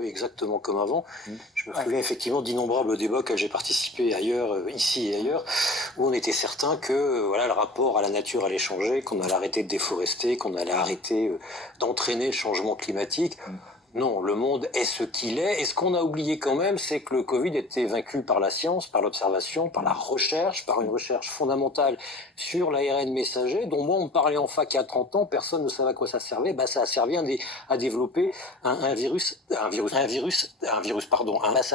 perturbé exactement comme avant. Je me Ouais. souviens effectivement d'innombrables débats auxquels j'ai participé ailleurs, ici et ailleurs, où on était certain que voilà, le rapport à la nature allait changer, qu'on allait arrêter de déforester, qu'on allait arrêter d'entraîner le changement climatique. Non, le monde est ce qu'il est. Et ce qu'on a oublié quand même, c'est que le Covid était vaincu par la science, par l'observation, par la recherche, par une recherche fondamentale sur l'ARN messager, dont moi on me parlait en fac il y a 30 ans, personne ne savait à quoi ça servait. Bah, ça a servi à développer un virus, ça a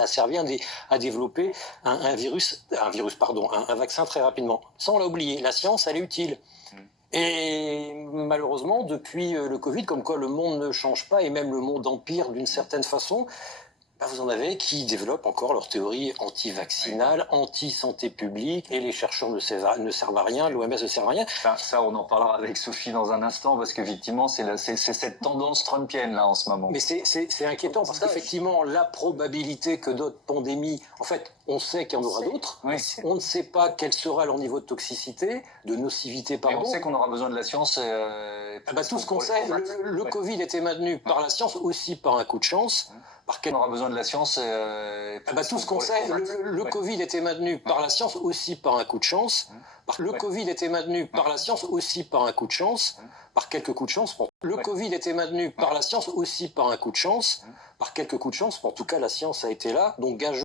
servi à développer un vaccin très rapidement. Ça on l'a oublié. La science, elle est utile. Et malheureusement, depuis le Covid, comme quoi le monde ne change pas et même le monde empire d'une certaine façon, bah vous en avez qui développent encore leur théorie anti-vaccinale, anti-santé publique, et les chercheurs ne servent à rien, l'OMS ne sert à rien. Ça, on en parlera avec Sophie dans un instant, parce qu'effectivement, c'est cette tendance trumpienne, là, en ce moment. Mais c'est inquiétant, parce qu'effectivement, la probabilité que d'autres pandémies, en fait, on sait qu'il y en aura d'autres, on ne sait pas quel sera leur niveau de toxicité, de nocivité, pardon. Mais on sait qu'on aura besoin de la science. Tout ce qu'on sait, le Covid était maintenu par la science, aussi par un coup de chance. On aura besoin de la science. Tout ce qu'on sait, le Covid était maintenu par la science, aussi par un coup de chance. Le Covid était maintenu par la science, aussi par un coup de chance, par quelques coups de chance. Le Covid était maintenu par la science, aussi par un coup de chance, par quelques coups de chance. En tout cas, la science a été là, donc gageons